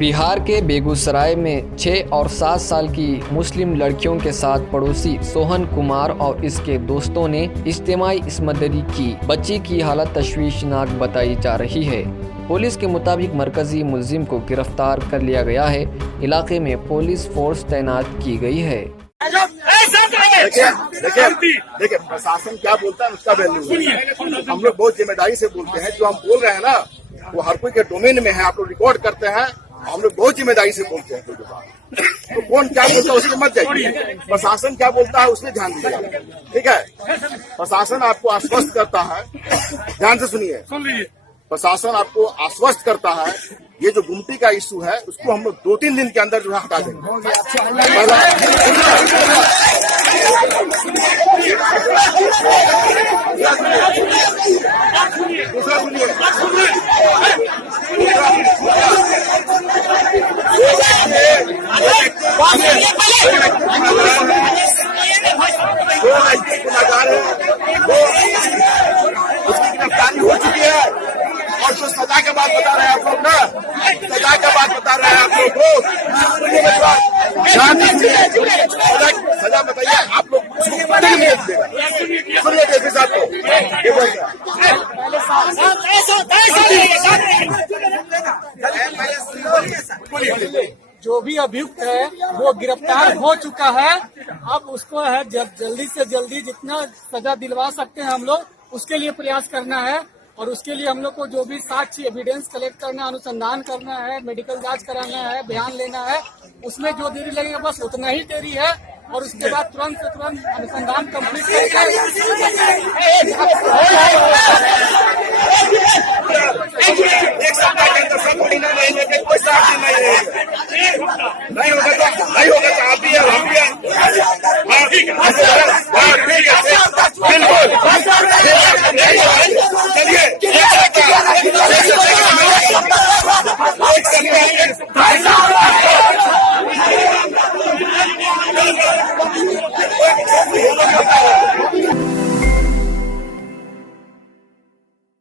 बिहार के बेगूसराय में 6 और 7 साल की मुस्लिम लड़कियों के साथ पड़ोसी सोहन कुमार और इसके दोस्तों ने इज्तिमाई इस्मतदरी की। बच्ची की हालत तशवीशनाक बताई जा रही है। पुलिस के मुताबिक मरकजी मुलजिम को गिरफ्तार कर लिया गया है। इलाके में पुलिस फोर्स तैनात की गई है। देखिए प्रशासन क्या बोलता है उसका वैल्यू है। हम लोग बहुत जिम्मेदारी से बोलते हैं। जो हम बोल रहे हैं ना वो हर कोई के डोमेन में है। आप लोग रिकॉर्ड करते हैं। हम लोग बहुत जिम्मेदारी से बोलते हैं। तो कौन क्या बोलता है उसमें मत जाइए। प्रशासन क्या बोलता है उसमें ध्यान दीजिए। ठीक है, प्रशासन आपको आश्वस्त करता है। ध्यान से सुनिए, प्रशासन आपको आश्वस्त करता है ये जो गुमटी का इशू है उसको हम लोग 2-3 दिन के अंदर जो है हटा देंगे। दूसरा सुनिए, जो व्यक्ति गुनाहगार है वो उसकी गिरफ्तारी हो चुकी है और जो सजा के बाद बता रहे हैं आप लोग ना, सजा के बाद बता रहे हैं आप लोग को सजा बताइए। आप लोग सुनिए जैसे साहब को जो भी अभियुक्त है वो गिरफ्तार हो चुका है। अब उसको है जल्दी से जल्दी जितना सजा दिलवा सकते हैं हम लोग उसके लिए प्रयास करना है। और उसके लिए हम लोग को जो भी साक्ष्य एविडेंस कलेक्ट करना, अनुसंधान करना है, मेडिकल जांच कराना है, बयान लेना है, उसमें जो देरी लगेगा बस उतना ही देरी है। और उसके बाद तुरंत से तुरंत अनुसंधान कंप्लीट एक सप्ताह के अंदर सब महीना नहीं लेके कोई साथ नहीं होगा।